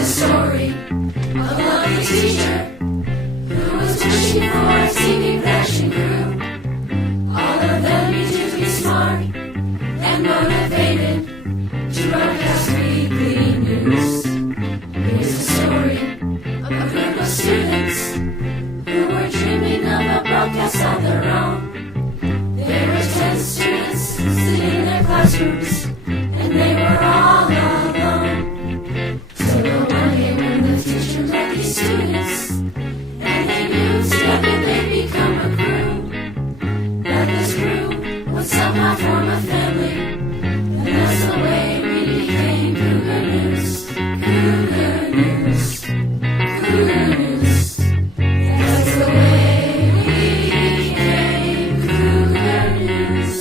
a story of a lovely teacher who was wishing for a TV production crew. All of them need to be smart and motivated to broadcast weekly news. Here's a story of a group of students who were dreaming of a broadcast of their own. There were 10 students sitting in their classrooms, and they were all alone. Till the one day when the teacher met these students, and they knew together they'd become a crew. That this crew would somehow form a family, and that's the way we became Cougar News. Cougar News. Cougar News. That's the way we became Cougar News.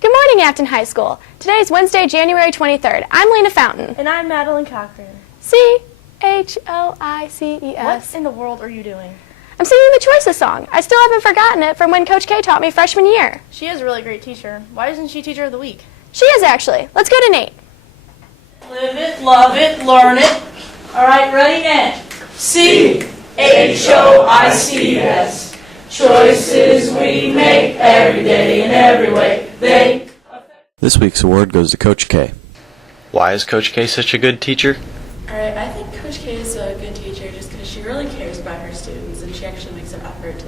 Good morning, Affton High School. Today is Wednesday, January 23rd. I'm Lena Fountain. And I'm Madeline Cochran. C-H-O-I-C-E-S. What in the world are you doing? I'm singing the Choices song. I still haven't forgotten it from when Coach K taught me freshman year. She is a really great teacher. Why isn't she Teacher of the Week? She is, actually. Let's go to Nate. Live it, love it, learn it. All right, ready, and C-H-O-I-C-E-S. Choices we make every day in every way. They. This week's award goes to Coach K. Why is Coach K such a good teacher? Alright, I think Coach K is a good teacher just because she really cares about her students and she actually makes an effort to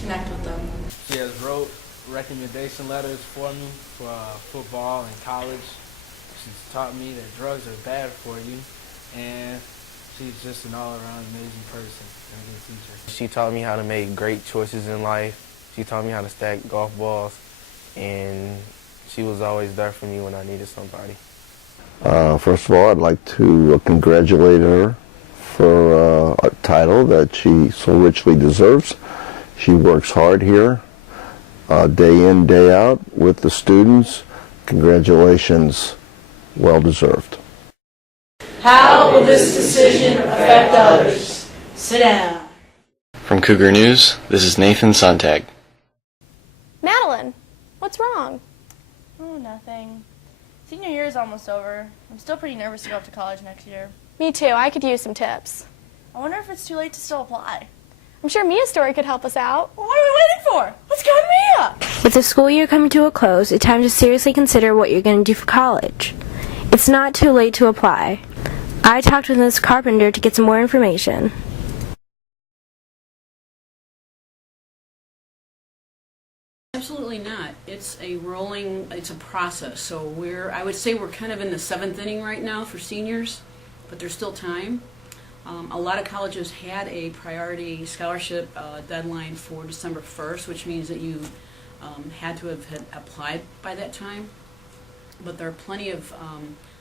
connect with them. She has wrote recommendation letters for me for football and college. She's taught me that drugs are bad for you, and she's just an all-around amazing person and a good teacher. She taught me how to make great choices in life. She taught me how to stack golf balls, and she was always there for me when I needed somebody. First of all, I'd like to congratulate her for a title that she so richly deserves. She works hard here, day in, day out, with the students. Congratulations, well deserved. How will this decision affect others? Sit down. From Cougar News, this is Nathan Sontag. Madeline, what's wrong? Oh, nothing. Senior year is almost over. I'm still pretty nervous to go off to college next year. Me too. I could use some tips. I wonder if it's too late to still apply. I'm sure Mia's story could help us out. Well, what are we waiting for? Let's go to Mia! With the school year coming to a close, it's time to seriously consider what you're going to do for college. It's not too late to apply. I talked with Ms. Carpenter to get some more information. Absolutely not. It's a process. So I would say we're kind of in the 7th inning right now for seniors, but there's still time. A lot of colleges had a priority scholarship deadline for December 1st, which means that you had to have applied by that time. But there are plenty of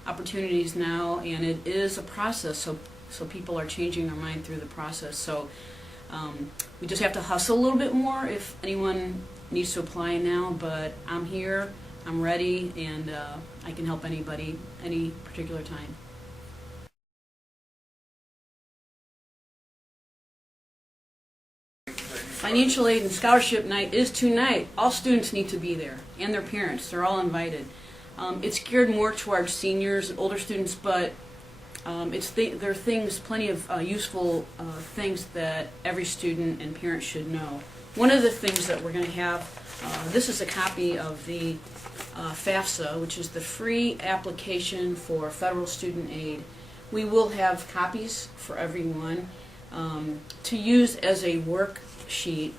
opportunities now, and it is a process, so people are changing their mind through the process. So we just have to hustle a little bit more if anyone needs to apply now, but I'm here, I'm ready, and I can help anybody any particular time. Financial aid and scholarship night is tonight. All students need to be there, and their parents. They're all invited. It's geared more towards seniors and older students, but there are plenty of useful things that every student and parent should know. One of the things that we're going to have, this is a copy of the FAFSA, which is the free application for federal student aid. We will have copies for everyone to use as a worksheet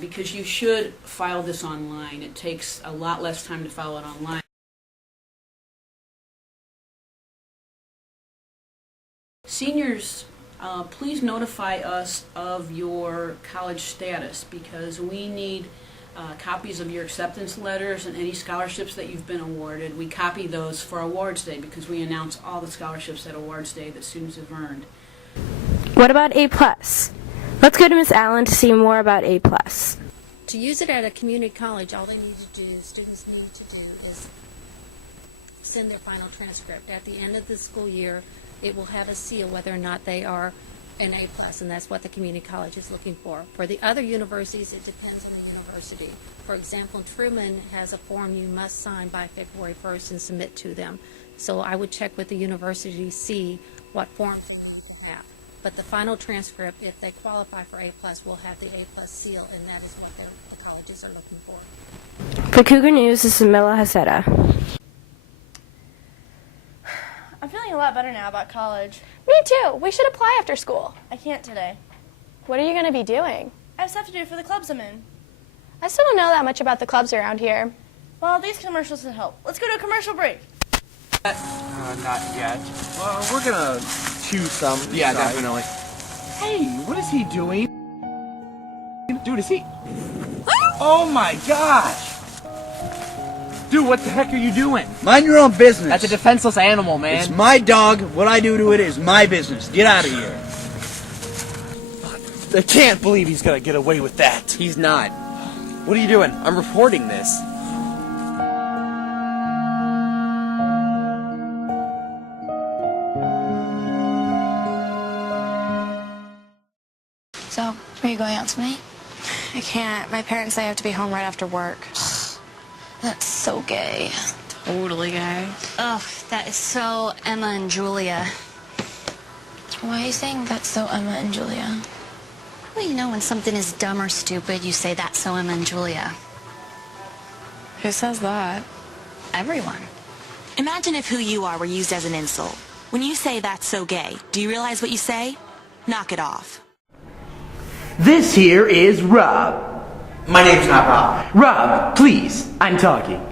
because you should file this online. It takes a lot less time to file it online. Seniors, please notify us of your college status because we need copies of your acceptance letters and any scholarships that you've been awarded. We copy those for Awards Day because we announce all the scholarships at Awards Day that students have earned. What about A+? Let's go to Miss Allen to see more about A+. To use it at a community college, all they need to do, students need to do, is send their final transcript. At the end of the school year, it will have a seal whether or not they are an A+, and that's what the community college is looking for. For the other universities, it depends on the university. For example, Truman has a form you must sign by February 1st and submit to them. So I would check with the university to see what form you have. But the final transcript, if they qualify for A+, will have the A+ seal, and that is what the colleges are looking for. For Cougar News, this is Mila Haceta. I'm feeling a lot better now about college. Me too. We should apply after school. I can't today. What are you going to be doing? I have stuff to do for the clubs I'm in. I still don't know that much about the clubs around here. Well, these commercials will help. Let's go to a commercial break. Not yet. Well, we're gonna choose some. Yeah, decide. definitely. Hey, what is he doing? Dude, is he... Oh my gosh! Dude, what the heck are you doing? Mind your own business. That's a defenseless animal, man. It's my dog. What I do to it is my business. Get out of here. I can't believe he's gonna get away with that. He's not. What are you doing? I'm reporting this. So, are you going out tonight? I can't. My parents say I have to be home right after work. That's so gay. Totally gay. Ugh, that is so Emma and Julia. Why are you saying that's so Emma and Julia? Well, you know when something is dumb or stupid, you say that's so Emma and Julia. Who says that? Everyone. Imagine if who you are were used as an insult. When you say that's so gay, do you realize what you say? Knock it off. This here is Rob. My name's not Rob. Rob, please, I'm talking.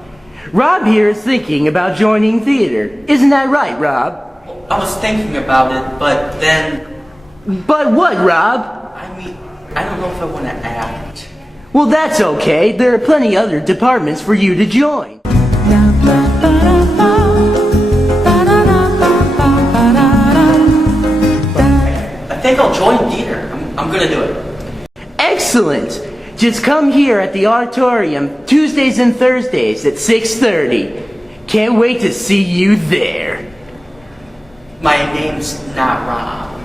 Rob here is thinking about joining theater. Isn't that right, Rob? I was thinking about it, but then... But what, Rob? I mean, I don't know if I want to act. Well, that's okay. There are plenty other departments for you to join. I think I'll join theater. I'm gonna do it. Excellent. Just come here at the auditorium Tuesdays and Thursdays at 6:30. Can't wait to see you there. My name's not Rob.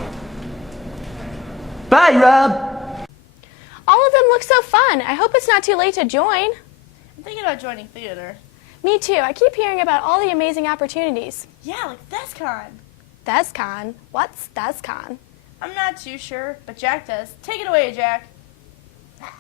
Bye, Rob. All of them look so fun. I hope it's not too late to join. I'm thinking about joining theater. Me too. I keep hearing about all the amazing opportunities. Yeah, like Thescon. Thescon? What's Thescon? I'm not too sure, but Jack does. Take it away, Jack.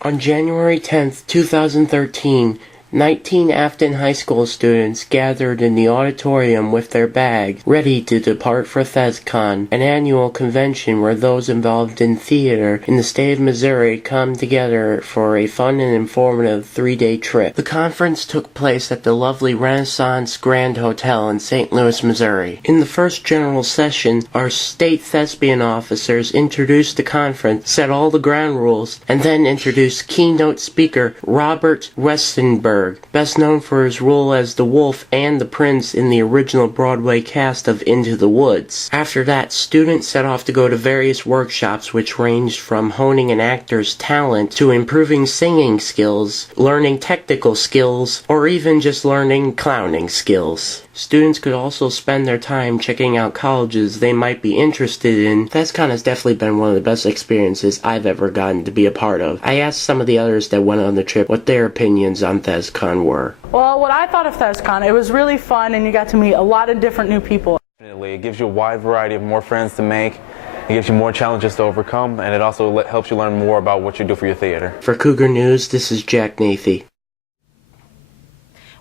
On January 10th, 2013, 19 Affton High School students gathered in the auditorium with their bags, ready to depart for Thescon, an annual convention where those involved in theater in the state of Missouri come together for a fun and informative 3-day trip. The conference took place at the lovely Renaissance Grand Hotel in St. Louis, Missouri. In the first general session, our state thespian officers introduced the conference, set all the ground rules, and then introduced keynote speaker Robert Westenberg, best known for his role as the Wolf and the Prince in the original Broadway cast of Into the Woods. After that, students set off to go to various workshops which ranged from honing an actor's talent to improving singing skills, learning technical skills, or even just learning clowning skills. Students could also spend their time checking out colleges they might be interested in. Thescon has definitely been one of the best experiences I've ever gotten to be a part of. I asked some of the others that went on the trip what their opinions on Thescon were. Well, what I thought of Thescon, it was really fun and you got to meet a lot of different new people. It gives you a wide variety of more friends to make. It gives you more challenges to overcome, and it also helps you learn more about what you do for your theater. For Cougar News, this is Jack Nathy.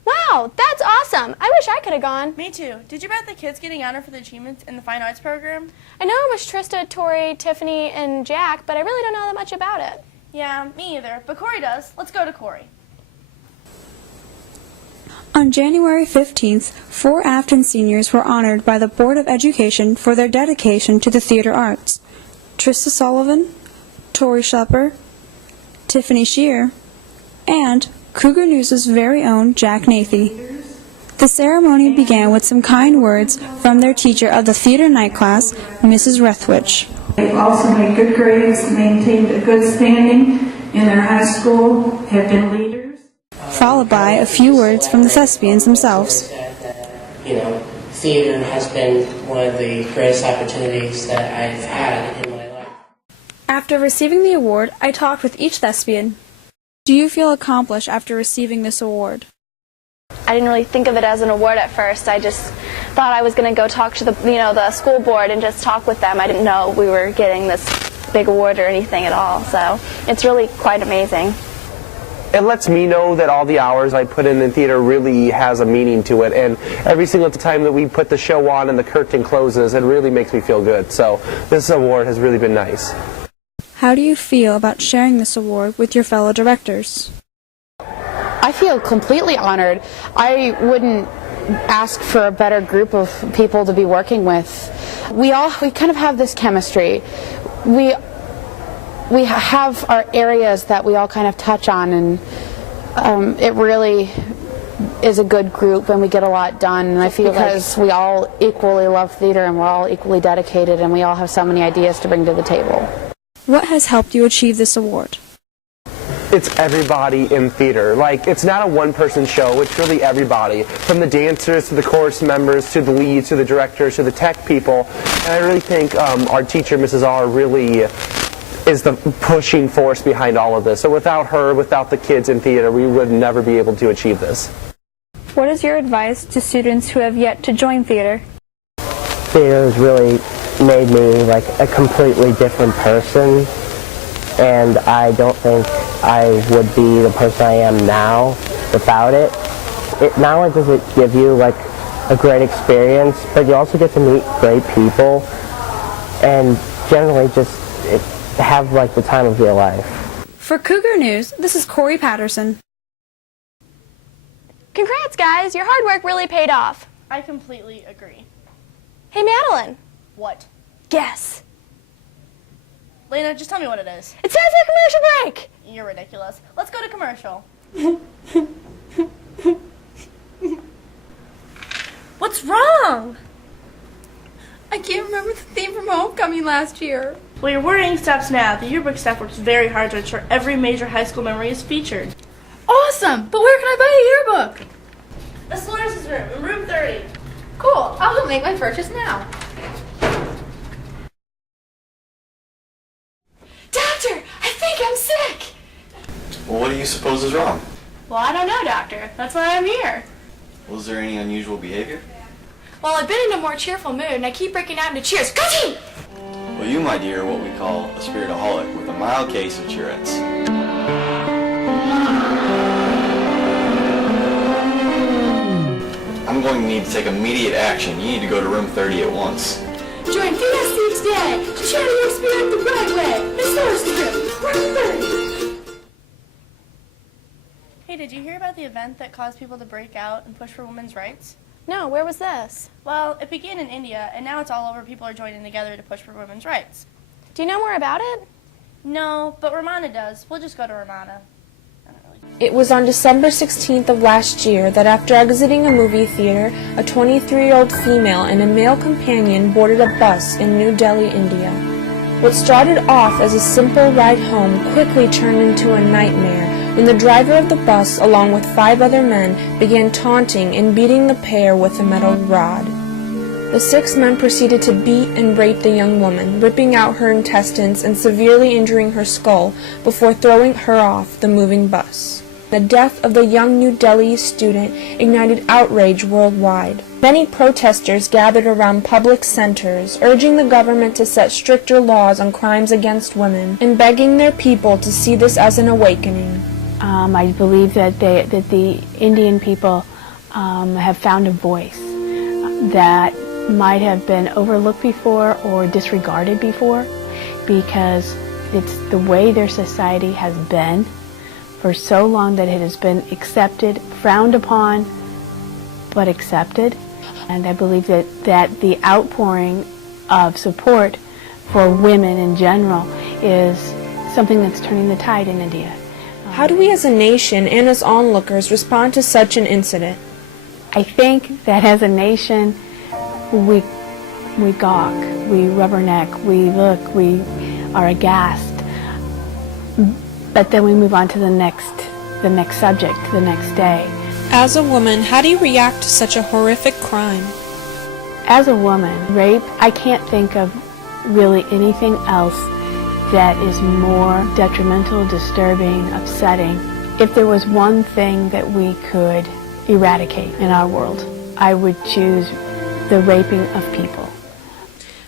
Wow, that's awesome. I wish I could have gone. Me too. Did you bet the kids getting honored for the achievements in the Fine Arts program? I know it was Trista, Tori, Tiffany, and Jack, but I really don't know that much about it. Yeah, me either. But Corey does. Let's go to Corey. On January 15th, 4 Affton seniors were honored by the Board of Education for their dedication to the theater arts. Trista Sullivan, Tori Schlepper, Tiffany Shear, and Cougar News' very own Jack Nathy. The ceremony began with some kind words from their teacher of the theater night class, Mrs. Rethwich. They've also made good grades, maintained a good standing in their high school, have been leaders. Followed by a few words from the thespians themselves. Theater has been one of the greatest opportunities that I've had in my life. After receiving the award, I talked with each thespian. Do you feel accomplished after receiving this award? I didn't really think of it as an award at first. I just thought I was going to go talk to the school board and just talk with them. I didn't know we were getting this big award or anything at all. So it's really quite amazing. It lets me know that all the hours I put in theater really has a meaning to it, and every single time that we put the show on and the curtain closes, it really makes me feel good. So this award has really been nice. How do you feel about sharing this award with your fellow directors? I feel completely honored. I wouldn't ask for a better group of people to be working with. We kind of have this chemistry. We have our areas that we all kind of touch on, and it really is a good group, and we get a lot done. And I feel because we all equally love theater, and we're all equally dedicated, and we all have so many ideas to bring to the table. What has helped you achieve this award? It's everybody in theater. Like, it's not a one-person show, it's really everybody. From the dancers to the chorus members to the leads to the directors to the tech people. And I really think our teacher, Mrs. R, really is the pushing force behind all of this. So without her, without the kids in theater, we would never be able to achieve this. What is your advice to students who have yet to join theater? Theater has really made me like a completely different person, and I don't think I would be the person I am now without it. Not only does it give you like a great experience, but you also get to meet great people and generally just have like the time of your life. For Cougar News, this is Corey Patterson. Congrats, guys! Your hard work really paid off. I completely agree. Hey, Madeline. What? Guess. Lena, just tell me what it is. It sounds like commercial break! You're ridiculous. Let's go to commercial. What's wrong? I can't remember the theme from homecoming last year. Well, your worrying stops now. The yearbook staff works very hard to ensure every major high school memory is featured. Awesome! But where can I buy a yearbook? Miss Lawrence's room, in room 30. Cool. I'll go make my purchase now. Doctor, I think I'm sick! Well, what do you suppose is wrong? Well, I don't know, Doctor. That's why I'm here. Was there any unusual behavior? Well, I've been in a more cheerful mood, and I keep breaking out into cheers. Go team! Well, you, my dear, are what we call a spiritaholic with a mild case of Tourette's. I'm going to need to take immediate action. You need to go to room 30 at once. Join VSC today to share your spirit the right way. Miss Lawrence's room, room 30. Hey, did you hear about the event that caused people to break out and push for women's rights? No, where was this? Well, it began in India, and now it's all over. People are joining together to push for women's rights. Do you know more about it? No, but Romana does. We'll just go to Romana. It was on December 16th of last year that after exiting a movie theater, a 23-year-old female and a male companion boarded a bus in New Delhi, India. What started off as a simple ride home quickly turned into a nightmare when the driver of the bus, along with 5 other men, began taunting and beating the pair with a metal rod. The 6 men proceeded to beat and rape the young woman, ripping out her intestines and severely injuring her skull before throwing her off the moving bus. The death of the young New Delhi student ignited outrage worldwide. Many protesters gathered around public centers, urging the government to set stricter laws on crimes against women and begging their people to see this as an awakening. I believe that the Indian people have found a voice that might have been overlooked before or disregarded before, because it's the way their society has been for so long that it has been accepted, frowned upon, but accepted. And I believe that the outpouring of support for women in general is something that's turning the tide in India. How do we as a nation and as onlookers respond to such an incident? I think that as a nation, we gawk, we rubberneck, we look, we are aghast. But then we move on to the next subject, the next day. As a woman, how do you react to such a horrific crime? As a woman, rape, I can't think of really anything else that is more detrimental, disturbing, upsetting. If there was one thing that we could eradicate in our world, I would choose the raping of people.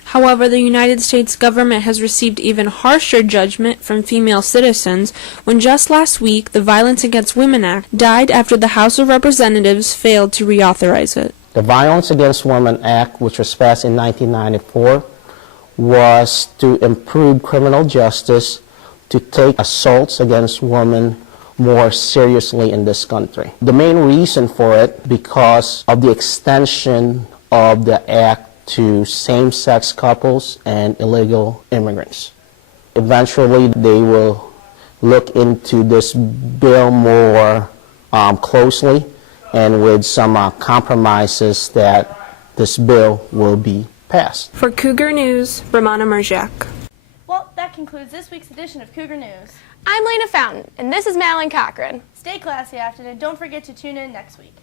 However, the United States government has received even harsher judgment from female citizens when just last week the Violence Against Women Act died after the House of Representatives failed to reauthorize it. The Violence Against Women Act, which was passed in 1994, was to improve criminal justice, to take assaults against women more seriously in this country. The main reason for it, because of the extension of the act to same-sex couples and illegal immigrants. Eventually, they will look into this bill more closely, and with some compromises that this bill will be passed. For Cougar News, Romana Merjak. Well, that concludes this week's edition of Cougar News. I'm Lena Fountain, and this is Madeline Cochran. Stay classy, Affton, and don't forget to tune in next week.